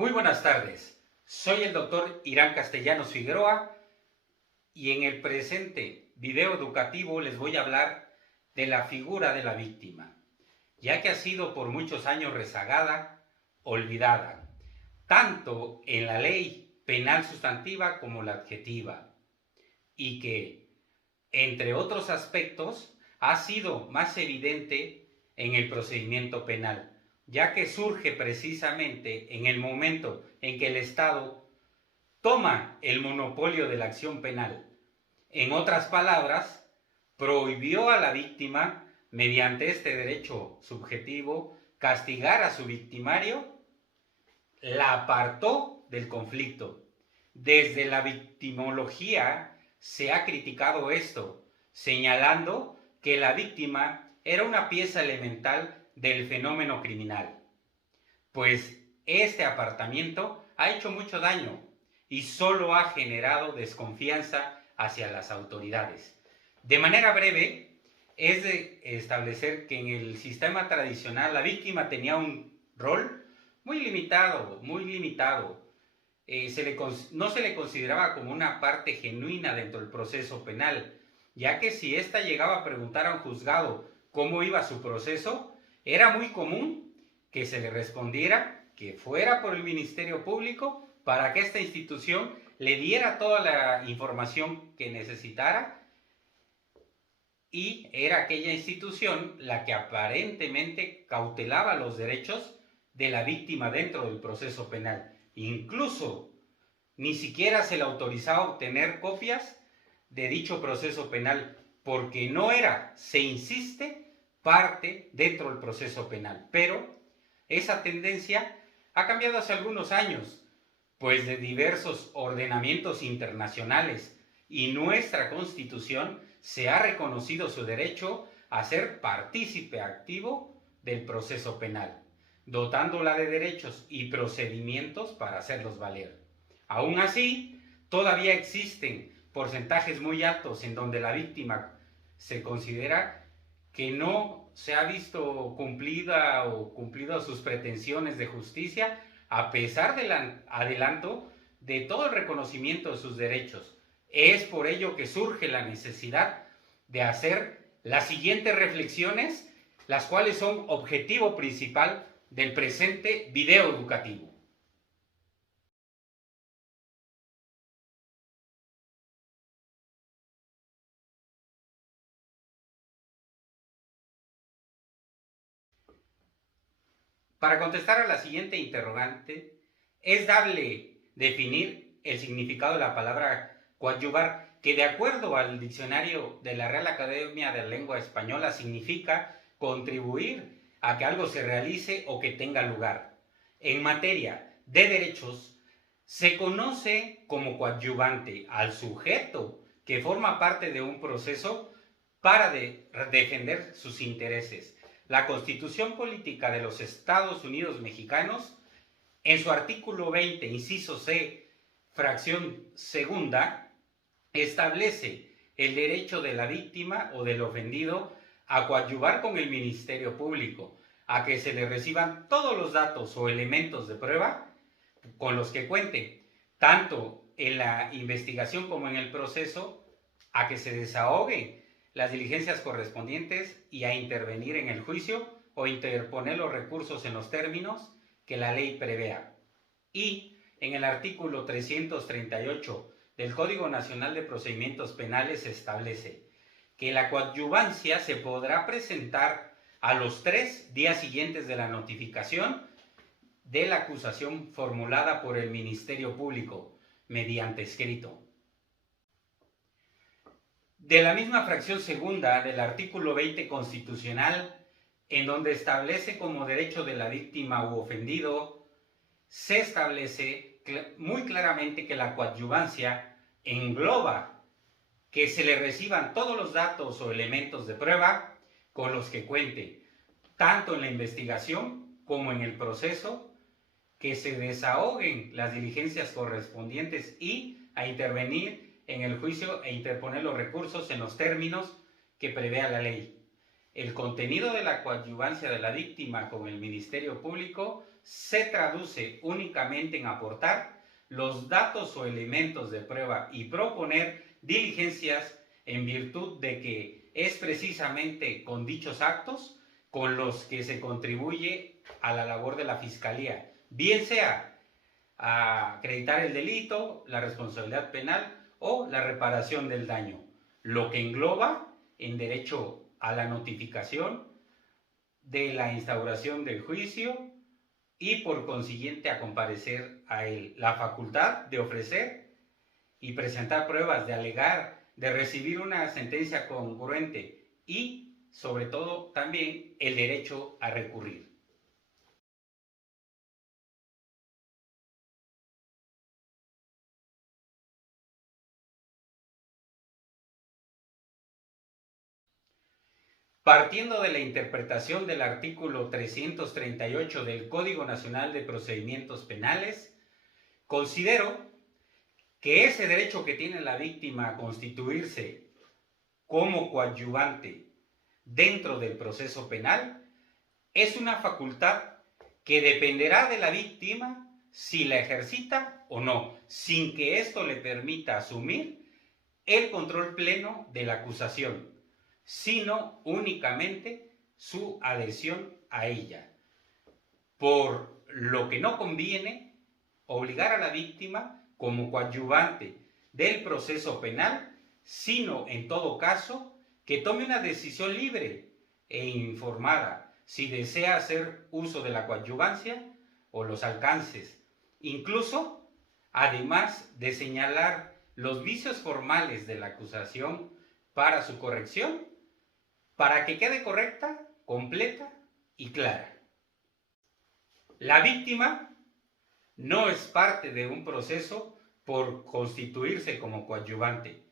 Muy buenas tardes, soy el doctor Irán Castellanos Figueroa y en el presente video educativo les voy a hablar de la figura de la víctima, ya que ha sido por muchos años rezagada, olvidada, tanto en la ley penal sustantiva como la adjetiva, y que, entre otros aspectos, ha sido más evidente en el procedimiento penal, ya que surge precisamente en el momento en que el Estado toma el monopolio de la acción penal. En otras palabras, prohibió a la víctima, mediante este derecho subjetivo, castigar a su victimario, la apartó del conflicto. Desde la victimología se ha criticado esto, señalando que la víctima era una pieza elemental del fenómeno criminal, pues este apartamiento ha hecho mucho daño y solo ha generado desconfianza hacia las autoridades. De manera breve, es de establecer que en el sistema tradicional la víctima tenía un rol muy limitado. No se le consideraba como una parte genuina dentro del proceso penal, ya que si ésta llegaba a preguntar a un juzgado cómo iba su proceso, era muy común que se le respondiera que fuera por el Ministerio Público para que esta institución le diera toda la información que necesitara, y era aquella institución la que aparentemente cautelaba los derechos de la víctima dentro del proceso penal. Incluso ni siquiera se le autorizaba obtener copias de dicho proceso penal, porque no era, se insiste, parte dentro del proceso penal. Pero esa tendencia ha cambiado hace algunos años, pues de diversos ordenamientos internacionales y nuestra Constitución se ha reconocido su derecho a ser partícipe activo del proceso penal, dotándola de derechos y procedimientos para hacerlos valer. Aún así, todavía existen porcentajes muy altos en donde la víctima se considera que no se ha visto cumplida o cumplido sus pretensiones de justicia, a pesar del adelanto de todo el reconocimiento de sus derechos. Es por ello que surge la necesidad de hacer las siguientes reflexiones, las cuales son objetivo principal del presente video educativo. Para contestar a la siguiente interrogante, es dable definir el significado de la palabra coadyuvar, que de acuerdo al diccionario de la Real Academia de la Lengua Española significa contribuir a que algo se realice o que tenga lugar. En materia de derechos, se conoce como coadyuvante al sujeto que forma parte de un proceso para defender sus intereses. La Constitución Política de los Estados Unidos Mexicanos, en su artículo 20, inciso C, fracción segunda, establece el derecho de la víctima o del ofendido a coadyuvar con el Ministerio Público, a que se le reciban todos los datos o elementos de prueba con los que cuente, tanto en la investigación como en el proceso, a que se desahogue las diligencias correspondientes y a intervenir en el juicio o interponer los recursos en los términos que la ley prevea. Y en el artículo 338 del Código Nacional de Procedimientos Penales se establece que la coadyuvancia se podrá presentar a los 3 días siguientes de la notificación de la acusación formulada por el Ministerio Público mediante escrito. De la misma fracción segunda del artículo 20 constitucional, en donde establece como derecho de la víctima u ofendido, se establece muy claramente que la coadyuvancia engloba que se le reciban todos los datos o elementos de prueba con los que cuente, tanto en la investigación como en el proceso, que se desahoguen las diligencias correspondientes y a intervenir en el juicio e interponer los recursos en los términos que prevea la ley. El contenido de la coadyuvancia de la víctima con el Ministerio Público se traduce únicamente en aportar los datos o elementos de prueba y proponer diligencias en virtud de que es precisamente con dichos actos con los que se contribuye a la labor de la Fiscalía, bien sea a acreditar el delito, la responsabilidad penal o la reparación del daño, lo que engloba en derecho a la notificación de la instauración del juicio y por consiguiente a comparecer a él, la facultad de ofrecer y presentar pruebas, de alegar, de recibir una sentencia congruente y, sobre todo, también el derecho a recurrir. Partiendo de la interpretación del artículo 338 del Código Nacional de Procedimientos Penales, considero que ese derecho que tiene la víctima a constituirse como coadyuvante dentro del proceso penal es una facultad que dependerá de la víctima si la ejercita o no, sin que esto le permita asumir el control pleno de la acusación, sino únicamente su adhesión a ella. Por lo que no conviene obligar a la víctima como coadyuvante del proceso penal, sino en todo caso que tome una decisión libre e informada si desea hacer uso de la coadyuvancia o los alcances, incluso además de señalar los vicios formales de la acusación para su corrección, para que quede correcta, completa y clara. La víctima no es parte de un proceso por constituirse como coadyuvante,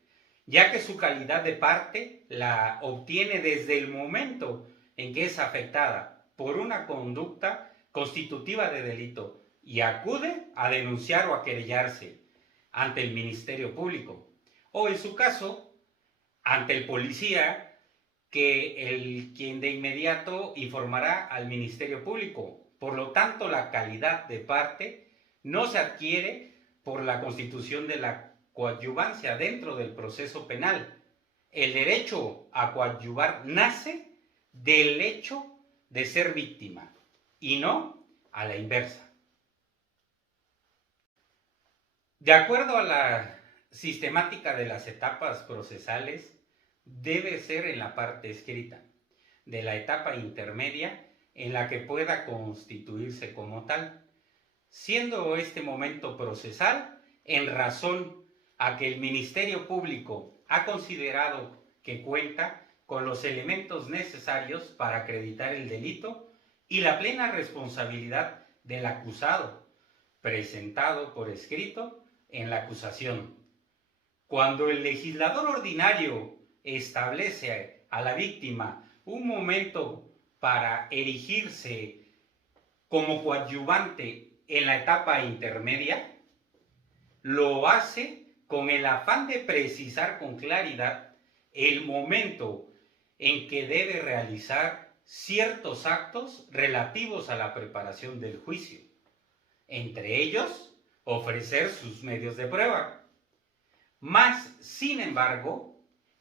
ya que su calidad de parte la obtiene desde el momento en que es afectada por una conducta constitutiva de delito y acude a denunciar o a querellarse ante el Ministerio Público, o en su caso, ante el policía, quien de inmediato informará al Ministerio Público. Por lo tanto, la calidad de parte no se adquiere por la constitución de la coadyuvancia dentro del proceso penal. El derecho a coadyuvar nace del hecho de ser víctima y no a la inversa. De acuerdo a la sistemática de las etapas procesales, debe ser en la parte escrita de la etapa intermedia en la que pueda constituirse como tal, siendo este momento procesal en razón a que el Ministerio Público ha considerado que cuenta con los elementos necesarios para acreditar el delito y la plena responsabilidad del acusado, presentado por escrito en la acusación. Cuando el legislador ordinario establece a la víctima un momento para erigirse como coadyuvante en la etapa intermedia, lo hace con el afán de precisar con claridad el momento en que debe realizar ciertos actos relativos a la preparación del juicio, entre ellos ofrecer sus medios de prueba. Mas, sin embargo,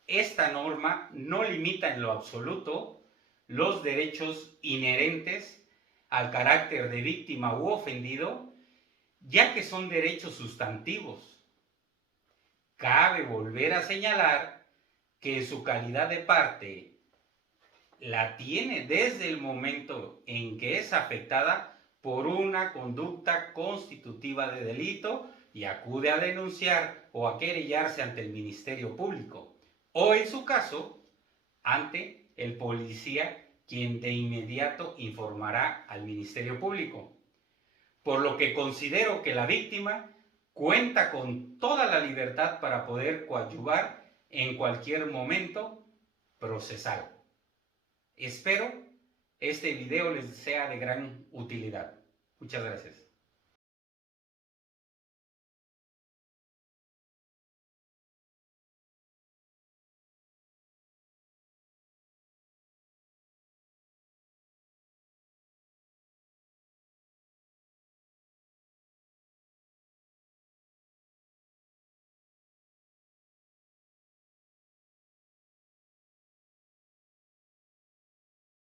esta norma no limita en lo absoluto los derechos inherentes al carácter de víctima u ofendido, ya que son derechos sustantivos. Cabe volver a señalar que en su calidad de parte la tiene desde el momento en que es afectada por una conducta constitutiva de delito y acude a denunciar o a querellarse ante el Ministerio Público, o en su caso, ante el policía, quien de inmediato informará al Ministerio Público. Por lo que considero que la víctima cuenta con toda la libertad para poder coadyuvar en cualquier momento procesal. Espero este video les sea de gran utilidad. Muchas gracias.